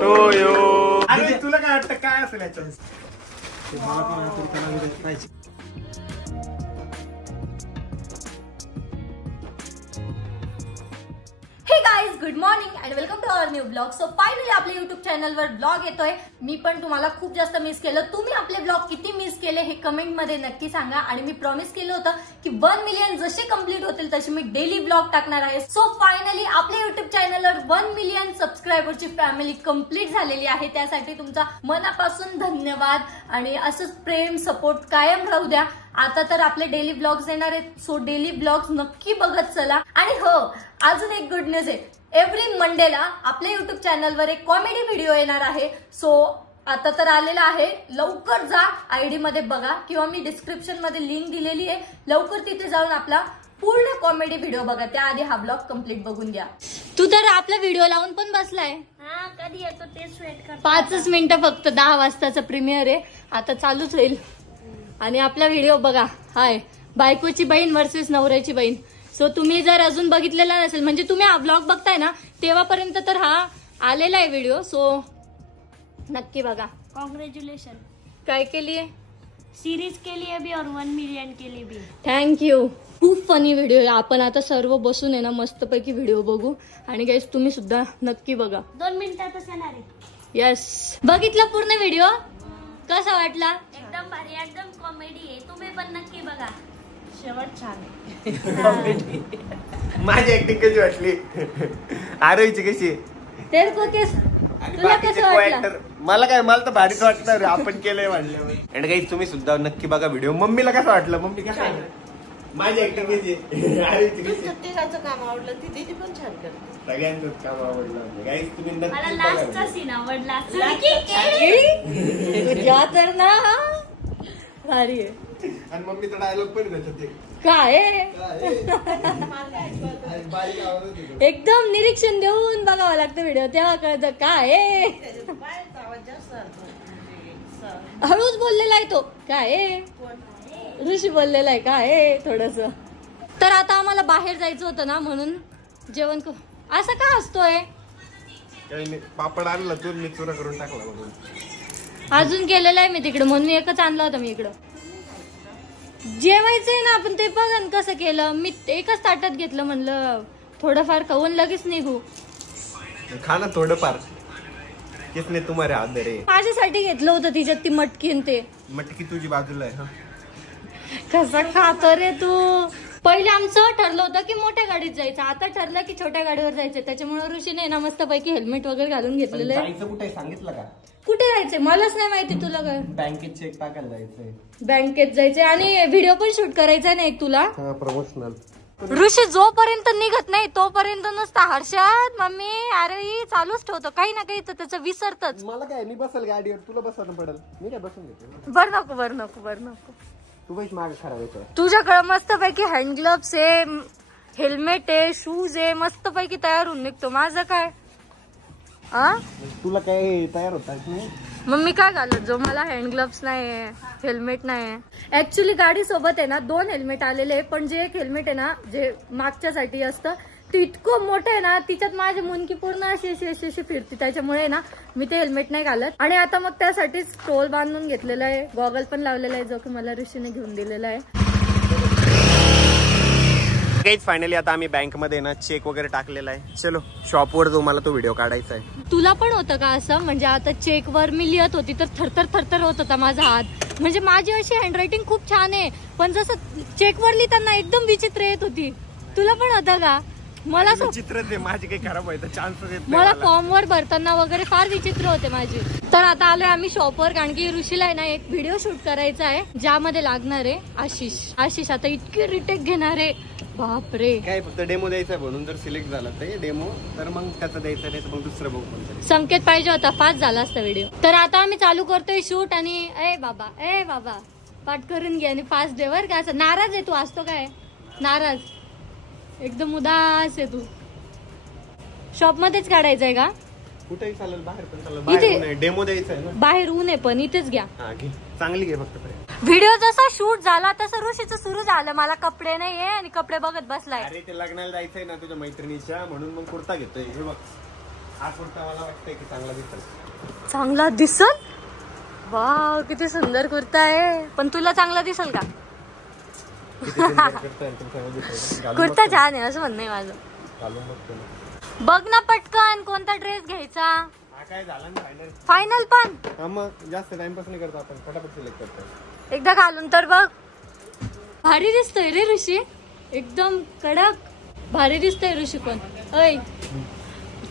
To you. अरे तुला काय वाटतं काय असेल याच्यात? Hey guys, good morning and welcome to our new blog. So finally आपल्या युट्यूब चॅनलवर ब्लॉग येतोय. मी पण तुम्हाला खूप जास्त मिस केलं. तुम्ही आपले ब्लॉग किती मिस केले हे कमेंट मध्ये नक्की सांगा. आणि मी प्रॉमिस केलं होतं की 1 मिलियन जसे कंप्लीट होतील तसे मी डेली ब्लॉग टाकणार आहे. सो फायनली आपल्या युट्यूब चॅनलवर 1 मिलियन सबस्क्रायबरची फॅमिली कंप्लीट झालेली आहे. त्यासाठी तुमचा मनापासून धन्यवाद आणि असंच प्रेम सपोर्ट कायम राहू द्या. आता तर आपले डेली ब्लॉग्स येणार आहेत. सो डेली ब्लॉग्स नक्की बघत चला. आणि हो, अजून एक गुड न्यूज आहे. एव्हरी मंडेला आपल्या युट्यूब चॅनलवर एक कॉमेडी व्हिडिओ येणार आहे. सो आता तर आलेला आहे. लवकर जा, आयडी मध्ये बघा किंवा मी डिस्क्रिप्शन मध्ये लिंक दिलेली आहे. लवकर तिथे जाऊन आपला पूर्ण कॉमेडी व्हिडिओ बघा. त्याआधी हा ब्लॉग कम्प्लीट बघून घ्या. तू तर आपला व्हिडिओ लावून पण बसलाय. कधी येतो तेच वेट कर. 5 मिनिटं फक्त. 10 वाजताचा प्रीमियर आहे. आता चालूच होईल. आणि आपला व्हिडिओ बघा. हाय, बायकोची बहीण वर्सेस नवऱ्याची बहीण. सो तुम्ही जर अजून बघितलेला नसेल, म्हणजे तुम्ही हा ब्लॉग बघताय ना तेव्हापर्यंत तर हा आलेला आहे व्हिडिओ. सो नक्की बघा. कॉन्ग्रेच्युलेशन. काय केलीये? सीरीज के लिए भी और 1 मिलियन के लिए भी. थँक्यू. खूप फनी व्हिडिओ आहे. आपण आता सर्व बसून आहे ना मस्तपैकी व्हिडिओ बघू. आणि गाईस तुम्ही सुद्धा नक्की बघा. 2 मिनिटातच येणार आहे. यस. बघितला पूर्ण व्हिडिओ? कसा वाटला? एकदम भारी, एकदम कॉमेडी आहे. तुम्ही पण नक्की बघा. शेवट छान आहे. माझी ऍक्टिंग कशी वाटली? आरोहीची कशी? तेरे को तुला कसं वाटलं? मला तर भारीच वाटतं. आपण केलंय म्हणल्यावर. आणि काही तुम्ही सुद्धा नक्की बघा व्हिडिओ. मम्मीला कसं वाटलं? मम्मी कसं? माझी ऍक्टिंग कशी? आरोहीची कशी? प्रत्येकाचं काम आवडलं. ती तिथे पण छान करते. सगळ्यांचंच काम आवडलं. गाईस तुम्ही मला नक्की लास्टचा बघा. सीन आवडला. तुझ्या तर ना भारी आहे. आणि मम्मीचा डायलॉग पण त्याच्यात काय एकदम निरीक्षण देऊन बघावं लागतं व्हिडिओ, तेव्हा कळतं काय हळूच बोललेला आहे तो. काय ऋषी बोललेला आहे काय थोडस. तर आता आम्हाला बाहेर जायचं होतं ना, म्हणून जेवण असं का असतोय? पापड आणला तू, मी चुरा करून टाकला म्हणून. अजून गेलेला आहे मी तिकडे, म्हणून एकच आणला होता मी इकडं. जेवायचंय ना आपण, ते बघा कसं केलं. मी एकच ताटात घेतलं, म्हणलं थोडंफार खाऊन लगेच निघू. खा ना थोडंफार. किसने तुम्हारे हात धरे? माझ्यासाठी घेतलं होतं. तिच्यात ती मटकी ते. मटकी तुझी बाजूला आहे. कसं खातो रे तू? पहिले आमचं ठरलं होतं की मोठ्या गाडीत जायचं, आता ठरलं की छोट्या गाडीवर जायचं. त्याच्यामुळे ऋषीने ना मस्तपैकी हेल्मेट वगैरे घालून घेतलेलं आहे. जायचं कुठे सांगितलं का? कुठे जायचंय मलाच नाही माहिती. तुला काय? बँकेत चेक टाकायला जायचंय. बँकेत जायचंय आणि व्हिडिओ पण शूट करायचा नाही तुला. प्रमोशनल. ऋषी जोपर्यंत निघत नाही तोपर्यंत नुसता हर्षद मम्मी अरे चालूच ठेवतो. काही ना काही तर त्याचं विसरतच. मला काय, मी बसल गाडीवर, तुला बसायला पडेल. मी काय बसून घेतो. बर नको. तू बाईच मागे खराब होतं. तुझ्याकडे मस्तपैकी हँड ग्लोव्स आहे, हेल्मेट आहे, शूज आहे, मस्तपैकी तयार होऊन निघतो. माझं काय? तुला काय तयार होतास नाही? मग मी काय घालत जो? मला हँड ग्लोव्स नाही, हेल्मेट नाही. ऍक्च्युली गाडी सोबत आहे ना 2 हेल्मेट आलेले, पण जे एक हेल्मेट आहे ना जे मागच्यासाठी असतं ते इतकं मोठं आहे ना, तिच्यात माझी मुनकी पूर्ण अशी फिरते. त्याच्यामुळे ना मी ते हेल्मेट नाही घालत. आणि आता मग त्यासाठीच स्टोल बांधून घेतलेला आहे, गॉगल पण लावलेला आहे, जो की मला ऋषीने घेऊन दिलेला आहे. फायनली आता आम्ही बँक मध्ये ना चेक वगैरे टाकलेला आहे. चलो शॉपवर जाऊ, मला तो व्हिडिओ काढायचा आहे. तुला पण होतं का असं? म्हणजे आता चेक वर मी लिहित होती तर थरथर होत होता माझा हात. म्हणजे माझी अशी हँडरायटिंग खूप छान आहे, पण जसं चेक वर लिहिताना एकदम विचित्र येत होती. तुला पण होतं का? मला विचित्र माझी काही खराब व्हायचा चान्सेस येत. मला फॉर्म वर भरताना वगैरे फार विचित्र होते माझी. तर आता आलोय आम्ही शॉपवर, कारण की ऋषीला आहे ना एक व्हिडिओ शूट करायचा आहे ज्यामध्ये लागणार आहे आशिष आता इतकी रिटेक घेणार आहे. बापरे. काय फक्त डेमो द्यायचा म्हणून जर सिलेक्ट झाला तर डेमो, तर मग त्याचं द्यायचं नाही तर मग दुसरं बघू कोणतरी. संकेत पाहिजे होता, फास्ट झाला असता व्हिडिओ. तर आता आम्ही चालू करतोय शूट. आणि ए बाबा पाठ करून घे आणि फास्ट दे वर का. असं नाराज आहे तू? असतो काय नाराज? एकदम उदास आहे तू. शॉप मध्येच काढायचंय का? कुठेही चालेल, बाहेर पण चालेल. डेमो द्यायचा आहे ना. बाहेर ऊन आहे पण इथेच घ्या. चांगली घे फक्त. व्हिडिओ जसा शूट झाला तसं ऋषीचं सुरू झालं. मला कपडे नाहीये आणि कपडे बघत बसलाय. अरे ते लग्नाला जायचंय ना तुझ्या मैत्रिणीच्या, म्हणून मग कुर्ता घेतोय. हे बघ हा कुर्ता मला वाटतंय की चांगला दिसेल. चांगला दिसल. वाव किती सुंदर कुर्ता आहे. पण तुला चांगला दिसल का? कुर्ता छान आहे असं म्हणणं आहे माझं. बघ ना पटकन कोणता ड्रेस घ्यायचा. काय झालं ना फायनल. फायनल पण मग जास्त टाइमपास नाही करतो आपण, फटाफट सिलेक्ट करतो. एकदा घालून तर बघ. भारी दिसतोय रे ऋषी. एकदम कडक भारी दिसतोय ऋषी पण. ऐ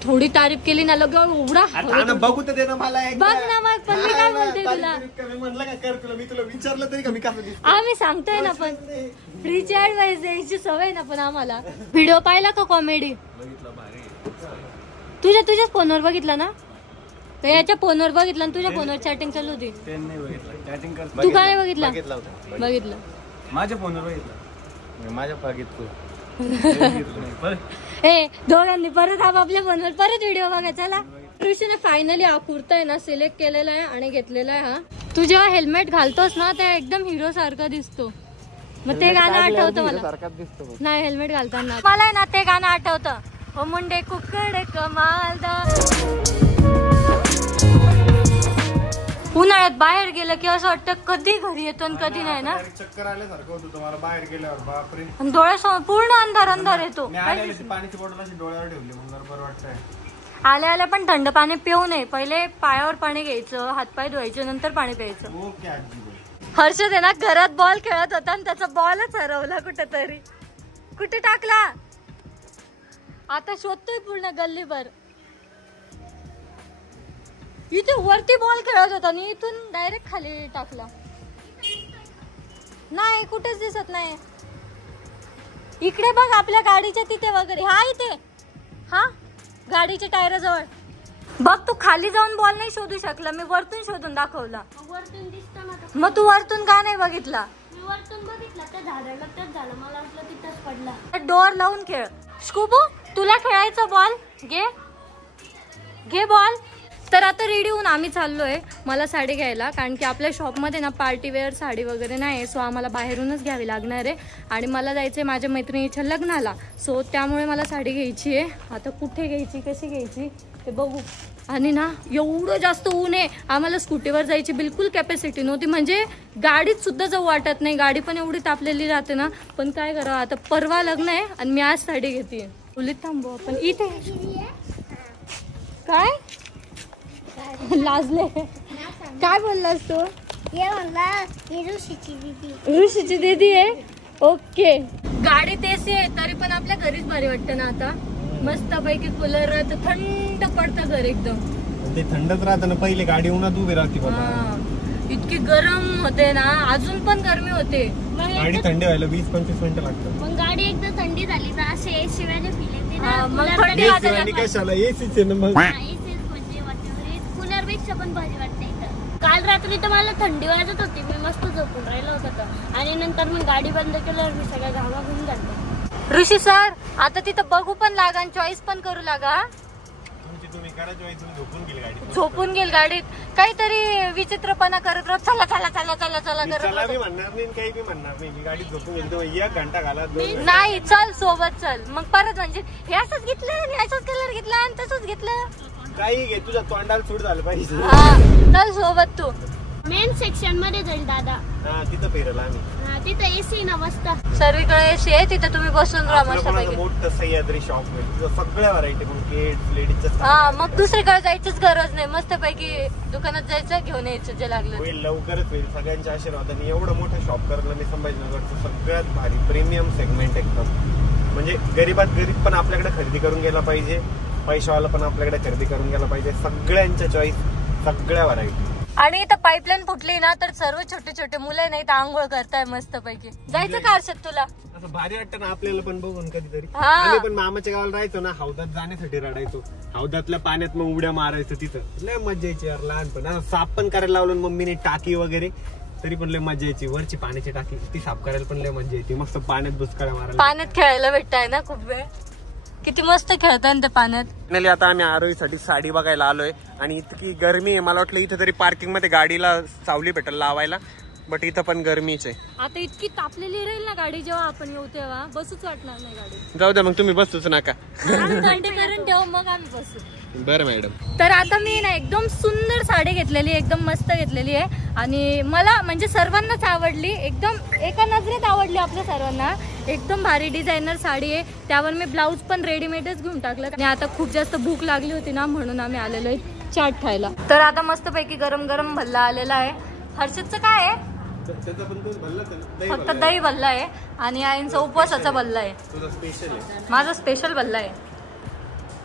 थोडी तारीफ केली ना लग एवढा बघू तर दे ना मला. बघ ना मग. पण मी काय बोलते तुला. मी म्हणलं का कर तुला. मी तुला विचारलं तरी का मी कसं दिसतो. आम्ही सांगतोय ना पण फ्रीची ऍडवाइस द्यायची सवय ना पण आम्हाला. व्हिडिओ पाहिला का कॉमेडी. तुझ्याच फोनवर बघितला ना. याच्या फोनवर बघितलं आणि तुझ्या फोनवर चॅटिंग चालू होती. तू काय बघितला. बघितलं माझ्या फोनवर बघितलं. माझ्या बघितलं. ए दोघांनी परत आपापल्या फोनवर परत व्हिडिओ बघा. चला ऋषीने फायनली हा कुर्ता आहे ना सिलेक्ट केलेला आहे आणि घेतलेला आहे. हा तू जेव्हा हेल्मेट घालतोस ना ते एकदम हिरो सारखं दिसतो. मग ते गाणं आठवतं मला. नाही हेल्मेट घालताना मला आहे ना ते गाणं आठवतं. हो मुंडे कुकडे कमालदार. उन्हाळ्यात बाहेर गेलं की असं वाटतं कधी घरी येतो आणि कधी नाही ना. चक्कर आल्यासारखं होतं तुम्हाला बाहेर गेल्यावर. बापरे डोळ्यासमोर पूर्ण अंधार अंधार येतो. पाण्याची बॉटल अशी डोळ्यावर ठेवली मग बरं वाटतंय. आल्या आल्या पण थंड पाणी पिऊ नये. पहिले पायावर पाणी घ्यायचं, हातपाय धुवायचे, नंतर पाणी प्यायचं. ओके आजी. हर्षद आहे ना घरात बॉल खेळत होता आणि त्याचा बॉलच हरवला कुठेतरी. कुठे टाकला आता शोधतोय पूर्ण गल्लीभर. इथे वरती बॉल खेळत होता आणि इथून डायरेक्ट खाली टाकला. नाही कुठेच दिसत नाही. इकडे बघ आपल्या गाडीच्या तिथे वगैरे. हा इथे हा गाडीच्या टायर जवळ बघ. तू खाली जाऊन बॉल नाही शोधू शकला. मी वरतून शोधून दाखवला. वरतून दिसतो ना. मग तू वरतून का नाही बघितला. मी वरतून बघितला त्या झाडाला टच झालं. मला वाटलं तिथंच पडला. डोअर लावून खेळ. स्कूबू तुला खेळायचा बॉल घे बॉल. तर आता रेडी होऊन आम्ही चाललोय मला साडी घ्यायला. कारण की आपल्या शॉपमध्ये ना पार्टी वेअर साडी वगैरे नाही. सो आम्हाला बाहेरूनच घ्यावी लागणार आहे. आणि मला जायचंय माझ्या मैत्रिणीच्या लग्नाला. सो त्यामुळे मला साडी घ्यायची आहे. आता कुठे घ्यायची कशी घ्यायची ते बघू. आणि ना एवढं जास्त ऊन आहे. आम्हाला स्कूटीवर जायची बिलकुल कॅपॅसिटी नव्हती. म्हणजे गाडीत सुद्धा जाऊ वाटत नाही. गाडी पण एवढी तापलेली राहते ना. पण काय करावं आता. परवा लग्न आहे आणि मी आज साडी घेते. बोलीत थांबू आपण इथे. काय लाजले. काय बोललास तू. ऋषीची दीदी आहे. ओके गाडीत एसी आहे तरी पण आपल्या घरीच भारी वाटतं ना. आता मस्त पैकी कूलर राहतं. थंड पडतं घर एकदम. ते थंडच राहतं ना. पहिले गाडी उन्हात उभी राहते बाबा. इतकी गरम होते ना. अजून पण गरमी होते. गाडी थंडी व्हायला 20-25 मिनिटं लागतात. मग गाडी एकदा थंडी झाली तर असे शिवायला फील येते ना. मग थंडी वाजायला कशाला एसीच ना मग. कूलर पेक्षा पण भारी वाटते इथं. काल रात्री तर मला थंडी वाजत होती. मी मस्त झोपून राहिलो होतं आणि नंतर मग गाडी बंद केल्यावर मी सगळ्या घामा घेऊन जाते. ऋषी सर आता तिथं बघू पण लागा आणि चॉईस पण करू लागा. तुम्ही करा चॉईस. झोपून गेली गाडी. झोपून गेल गाडीत. काहीतरी विचित्रपणा करत राहत. चला चला चला चला चला करत. मी म्हणणार नाही काही मी म्हणणार नाही. मी गाडीत झोपून गेली 1 घंटा घाला. नाही चल सोबत चल. मग परत म्हणजे हे असंच घेतलं आणि असंच कलर घेतला आणि तसंच घेतलं. काही घे तुझ्या तोंडाला सूट झालं पाहिजे. चल सोबत तू. मेन सेक्शन मध्ये जाईल दादा. तिथं फिरला आम्ही. तिथं एसी ना मस्त. सर्वीकडे एसी आहे. तिथे तुम्ही बसून राहा मस्त पैकी. मोठं सह्याद्री शॉप आहे. सगळ्या व्हरायटी किड्स लेडीजच्या. हा मग दुसरीकडे जायचीच गरज नाही. मस्त पैकी दुकानात जायचं घेऊन यायचं जे लागलं. होईल लवकरच होईल. सगळ्यांच्या आशीर्वादाने एवढं मोठं शॉप करलं मी संभाजीनगरचं सगळ्यात भारी प्रीमियम सेगमेंट एकदम. म्हणजे गरीबात गरीब पण आपल्याकडे खरेदी करून गेला पाहिजे. पैशावाला पण आपल्याकडे खरेदी करून गेला पाहिजे. सगळ्यांच्या चॉईस सगळ्या व्हरायटी. आणि इथं पाईपलाईन फुटली ना तर सर्व छोटे छोटे मुलं नाही तर आंघोळ करताय मस्त पैकी. जायचं का हर्षद तुला. असं भारी वाटतं ना आपल्याला पण बघून कधीतरी. हा. आम्ही पण मामाच्या गावाला राहायचो ना. हौदात जाण्यासाठी रडायचो. हौदातल्या पाण्यात मग उड्या मारायचं. तिथं लय मजा यायची यार लहानपण. असं साफ पण करायला लावलं मम्मीने टाकी वगैरे. तरी पण लय मजा यायची. वरची पाण्याची टाकी ती साफ करायला पण लय मजा यायची. मस्त पाण्यात बुचकाळ्या मारायला. पाण्यात खेळायला भेटताय ना खूप वेळ. किती मस्त खेळताय ना ते पाण्यात. फायनली आता आम्ही आरोहीसाठी साडी बघायला आलोय आणि इतकी गरमी आहे. मला वाटलं इथे तरी पार्किंग मध्ये गाडीला सावली भेटेल लावायला. बट इथं पण गरमीच आहे. आता इतकी तापलेली राहील ना गाडी, जेव्हा आपण येऊ तेव्हा बसूच वाटणार नाही गाडी. जाऊ द्या मग, तुम्ही बसूच नका. थंडीकरण ठेव मग आम्ही बसू. बरं मॅडम. तर आता मी ना एकदम सुंदर साडी घेतलेली, एकदम मस्त घेतलेली आहे आणि मला म्हणजे सर्वांनाच आवडली, एकदम एका नजरेत आवडली आपल्या सर्वांना. एकदम भारी डिझायनर साडी आहे, त्यावर मी ब्लाऊज पण रेडीमेडच घेऊन टाकलं. आणि आता खूप जास्त भूक लागली होती ना, म्हणून आम्ही आलेलो आहे चाट खायला. तर आता मस्तपैकी गरम गरम भल्ला आलेला आहे. हर्षदचं काय आहे? फक्त दही भल्ला आहे आणि आईंचा उपवासाचा भल्ला आहे. माझा स्पेशल भल्ला आहे.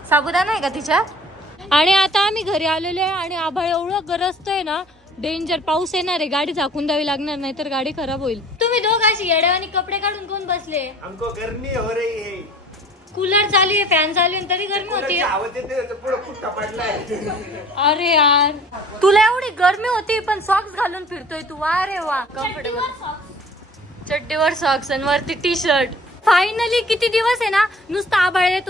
साबुदाणा आहे का तिच्यात? आणि आता आम्ही घरी आलेलो आहे आणि आभाळ एवढं गरजतंय ना, डेंजर. पाऊस येणार आहे, गाडी झाकून द्यावी लागणार, नाही तर गाडी खराब होईल. तुम्ही दोघांशी येड्यावानी कपडे काढून कोण बसले? हमको गर्मी हो रही है. कूलर चालू आहे, फॅन चालू आहे, तरी गरमी होती. अरे यार, तुला एवढी गरमी होती पण सॉक्स घालून फिरतोय तू. अरे वा, कम्फर्टेबल. चड्डीवर सॉक्स आणि वरती टी शर्ट. फायनली किती दिवस आहे ना, नुसतं आभाळ येत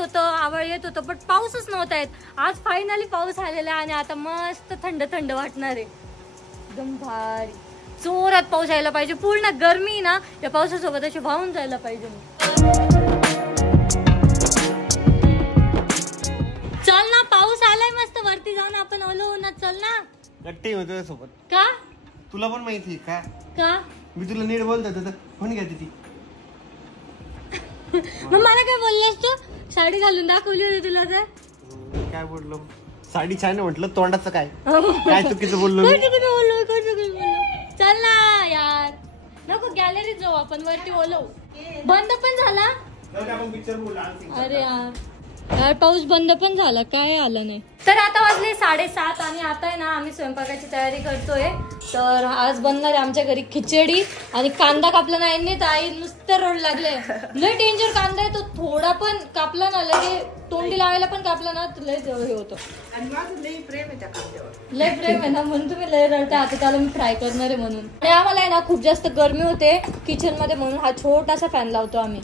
होतं पण पाऊसच नव्हता येत. आज फायनली पाऊस आलेला आणि आता मस्त थंड थंड वाटणार आहे. एकदम भारी जोरात पाऊस यायला पाहिजे. पूर्ण गरमी ना या पावसासोबत अशी वाहून जायला पाहिजे. चल ना, पाऊस आलाय मस्त, वरती जाऊन आपण ओलो होणार. चल ना, गट्टी होतो सोबत. का? तुला पण माहिती का? का मी तुला नीट बोलत होतो, कोणी घ्या ती. मग मला काय बोललास तू? साडी घालून दाखवली होती तुला तर. काय बोललो? साडी छान आहे म्हटलं, तोंडाचं काय काय चुकीचं बोललो? चल ना यार, नको गॅलरीत जाऊ आपण, वरती ओलो. बंद पण झाला. अरे यार, पाऊस बंद पण झाला, काय आलं नाही. तर आता वाजले 7:30 आणि आता आहे ना आम्ही स्वयंपाकाची तयारी करतोय. तर आज बनणार आहे आमच्या घरी खिचडी आणि कांदा कापला नाही तर आई नुसतं रड लागले. लय डेंजर कांदा आहे तो, थोडा पण कापला ना लगे तोंडी लावायला पण कापला ना लय हे होतं. आणि माझं लई प्रेम आहे त्या कांद्यावर, लय प्रेम आहे ना, म्हणून तुम्ही लय रडता. आता त्याला मी फ्राय करणार आहे म्हणून. आणि आम्हाला आहे ना खूप जास्त गरमी होते किचन मध्ये, म्हणून हा छोटासा फॅन लावतो आम्ही.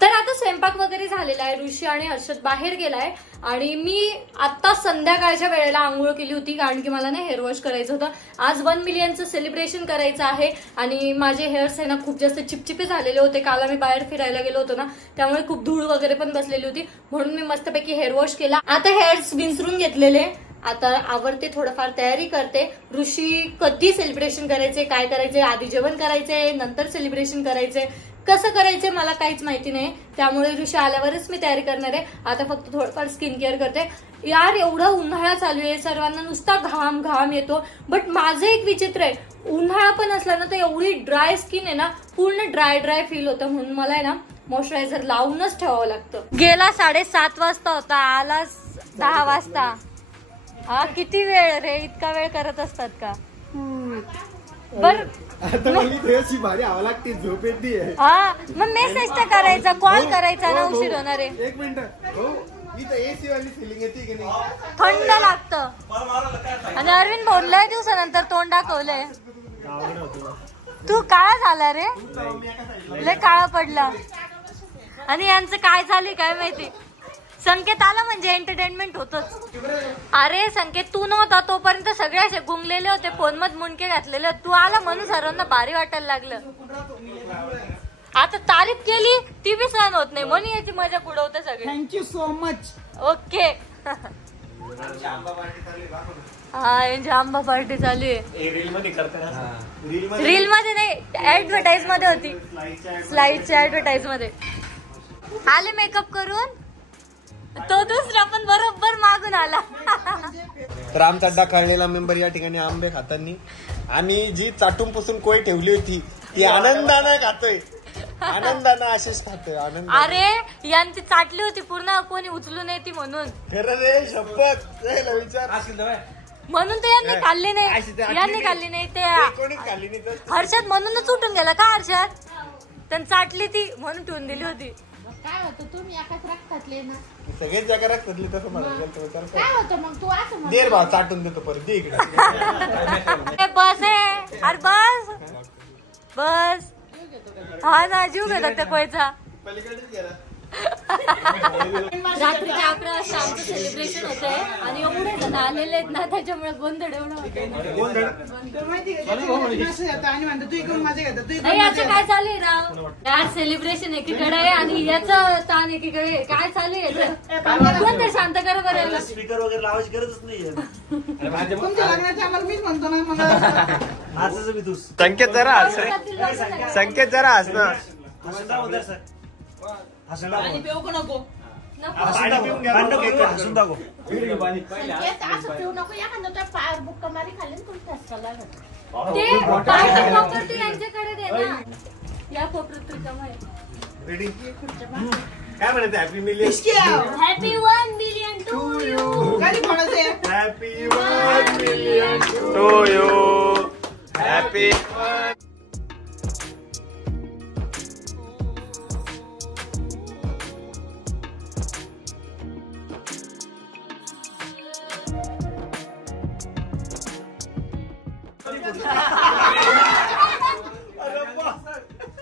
तर आता स्वयंपाक वगैरे झालेला आहे. ऋषी आणि हर्षद बाहेर गेलाय आणि मी आता संध्याकाळच्या वेळेला आंघोळ केली होती, कारण की मला ना हेअर वॉश करायचं होतं. आज 1 मिलियनचं सेलिब्रेशन करायचं आहे आणि माझे हेअर्स आहे ना खूप जास्त चिपचिपे झालेले होते. काल आम्ही बाहेर फिरायला गेलो होतो ना, त्यामुळे खूप धूळ वगैरे पण बसलेली होती, म्हणून मी मस्तपैकी हेअर वॉश केला. आता हेअर्स विंचरून घेतलेले, आता आवरते, थोडंफार तयारी करते. ऋषी कधी सेलिब्रेशन करायचे, काय करायचे, आधी जेवण करायचंय नंतर सेलिब्रेशन करायचंय, कसं करायचंय मला काहीच माहिती नाही. त्यामुळे ऋषी आल्यावरच मी तयारी करणार आहे. आता फक्त थोडंफार स्किन केअर करते. यार एवढा उन्हाळा चालू आहे, सर्वांना नुसता घाम घाम येतो. बट माझं एक विचित्र आहे, उन्हाळा पण असला ना तर एवढी ड्राय स्किन आहे ना, पूर्ण ड्राय फील होतं. म्हणून मला आहे ना मॉइश्चरायझर लावूनच ठेवावं लागतं. गेला 7:30 वाजता होता, आला 10 वाजता. हा किती वेळ रे, इतका वेळ करत असतात का? बर भारी हवा लागते, झोप येते. हा मग मेसेज तर करायचा, कॉल करायचा ना, उशीर होणार आहे. 1 मिनिट, एसी वाली फिलिंग येते की नाही? थंड लागतं. आणि अरविंद बोललाय दिवसानंतर तोंड दाखवलंय. तू काळा झाला रे, लय काळा पडला. आणि यांचं काय झालंय काय माहिती. संकेत आला म्हणजे एंटरटेनमेंट होतच. अरे संकेत तू नव्हता तोपर्यंत सगळे असे गुंगलेले होते, फोन मध्ये मुंडके घातलेले. तू आला म्हणून सर्वांना भारी वाटायला लागलं. आता तारीफ केली ती बी सहन होत नाही, म्हणून याची मजा उडवते सगळे. Thank you so much. ओके. हा यांची आंबा पार्टी चालू आहे. रील मध्ये नाही, ऍडव्हर्टाईज मध्ये होती, स्लाइडच्या ऍडव्हर्टाईज मध्ये. आले मेकअप करून, तो दुसरा पण बरोबर मागून आला. तर आमचा अड्डा काढलेला मेंबर या ठिकाणी आंबे खातानी, आम्ही जी चाटून पुसून कोय ठेवली होती ती आनंदानं खातोय, आनंदानं अशीच खातोय आनंद. अरे यांची चाटली होती पूर्ण, कोणी उचलून येते म्हणून. खरं रे, शपथ विचार म्हणून तर यांनी खाल्ली नाही, यांनी खाल्ली नाही. ते कोणीच खाल्ली नाही. हर्षद म्हणूनच उठून गेला का? हर्षद त्यांनी चाटली ती म्हणून ठेवून दिली होती. काय होतं, तुम्ही एकाच रक्तातले ना, सगळेच जागा रक्तातली तसं म्हणायचं. काय होतं मग तू असं देर भाव चाटून देतो परत दे इकडे. बस आहे, अरे बस बस. हा ना, जीव घेतात त्या कोयचा. रात्रीच्या 11 वाजता आमचं सेलिब्रेशन होत आहे आणि एवढे जण आलेले आहेत ना त्याच्यामुळे गोंधळ एवढं होतंय. नाही याचं काय चालू आहे राव यार सेलिब्रेशन एकीकडे आहे आणि याचं ताण एकीकडे आहे. काय चालू आहे याचं गोंधळ शांत करा बरं. स्पीकर वगैरे लावायची गरजच नाहीये. तुमच्या लग्नाच्या आम्हाला मीच म्हणतो ना मला आजच मी तू संकेत जरा हस रे. संकेत जरा हस ना. हसून दाखव दर सर. हसून दाखव. आणि पेऊ नको हसून दाखव. हसून दाखव. असं ठेवू नको एखादं त्या पायावर बुक्का मारी खाली ना तुला ठसका लागत. ते पाहिजे प्रॉपर्टी यांच्याकडे दे ना. या कोपऱ्यात रिकामा आहे. रेडी काय म्हणते happy million happy 1 million to you. कधी म्हणायचं happy 1 million to you happy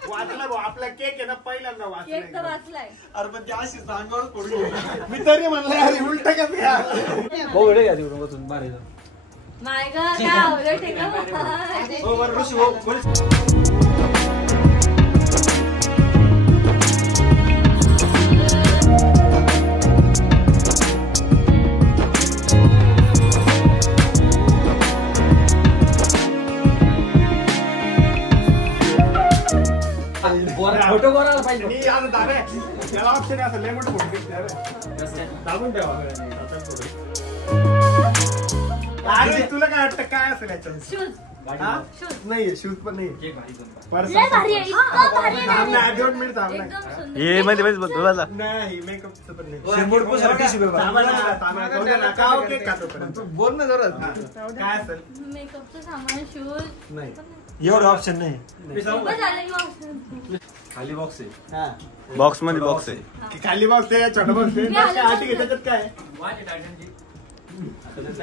वाचला भाऊ आपला केक आहे ना पहिल्यांदा केक तर वाचला. वाचलाय. अरे पण त्या अशीच अंगावर पडून मी तरी म्हणलं यार उलट कसं यार. भाऊ वेळ घ्या तिकडून बसून बाहेर जा. माय गॉड काय आवडलं ठेका. हो बरं ऋषी भाऊ कोणी फोटो करायला पाहिजे. मी आज दाबे त्याला ऑप्शन आहे असं लय मोठं फोटो दिसतंय. दाबून ठेवा. अरे तुला काय वाटतं काय असेल याच्यात? शूज हा? नाहीये शूज पण नाही. लय भारी आहे इतकं भारी आहे. 2 मिनिट थांब ना. एकदम सुंदर. हे मध्ये नाही मेकअपचं पण नाही. शेंबूड पुसायला टिश्यू पेपर. थांबा ना, थांबा. जाऊ दे ना. का केक खातो पर्यंत. बोल ना जरा. काय असेल मेकअपचं सामान शूज नाही. एवढं ऑप्शन नाही. बस झालं की मग. खाली बॉक्स आहे. हा. बॉक्स मध्ये बॉक्स आहे. खाली बॉक्स आहे छोटा बॉक्स आहे. मी आले त्याच्या आधी घे, त्याच्यात काय आहे?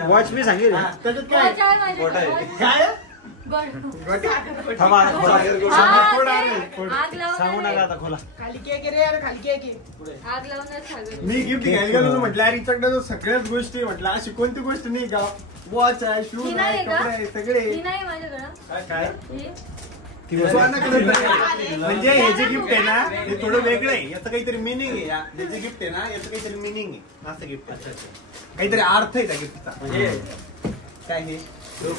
वॉच मी सांगेल. हा, त्याच्यात काय आहे? वॉच आहे माझ्याकडे. काय आहे? गोड. थांबा खोला. हा, कोड ते आहे, कोड. आग सांगू नका लावून आता खोला. खाली केक आहे रे यार खाली केक आहे आग लावूनच सांगेल. मी गिफ्ट घ्यायला गेलो म्हटलं अरे हिच्याकडे जो सगळ्याच गोष्टी म्हटलं अशी कोणती गोष्ट नाही का वॉच आहे ही शूज नाही आहे का? कपडे आहे सगळे ही नाही माझ्याकडं. काय ही. सोनाकडे नाही. म्हणजे हे जे गिफ्ट आहे ना हे थोडं वेगळं आहे याचं काहीतरी मिनिंग आहे हे जे गिफ्ट आहे ना याचं काहीतरी मिनिंग आहे असं गिफ्ट काहीतरी अर्थ आहे त्या गिफ्टचा म्हणजे काय हे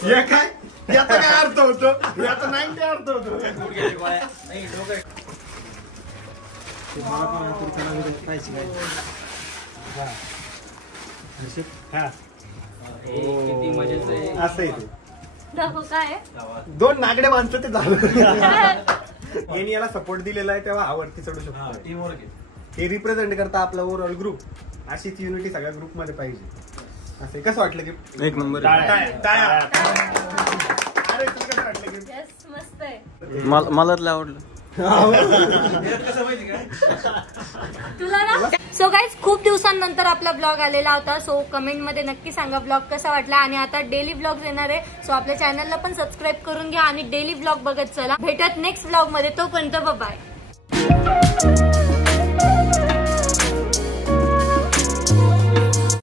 हे काय याचा काय अर्थ होतो याचा नाही काय अर्थ होतो किती मजेचं आहे. असं आहे ते. दाखव काय आहे? 2 नागडे माणसं ते झालं यांनी याला सपोर्ट दिलेला आहे तेव्हा हा वरती चढू शकतो टीम वर्क आहे. हे रिप्रेझेंट करता आपला ओव्हरऑल ग्रुप अशीच युनिटी सगळ्या ग्रुप मध्ये पाहिजे असं कसं वाटलं की एक नंबर. अरे तुला कसं वाटलं की येस मस्त आहे. मला लय आवडलं. तुला ना सो गाईज खूप दिवसांनंतर आपला ब्लॉग आलेला होता. सो कमेंट मध्ये नक्की सांगा ब्लॉग कसा वाटला. आणि आता डेली ब्लॉग येणार आहे सो आपल्या चॅनलला पण सबस्क्राईब करून घ्या आणि डेली ब्लॉग बघत चला. भेटत नेक्स्ट ब्लॉग मध्ये. तोपर्यंत बाय.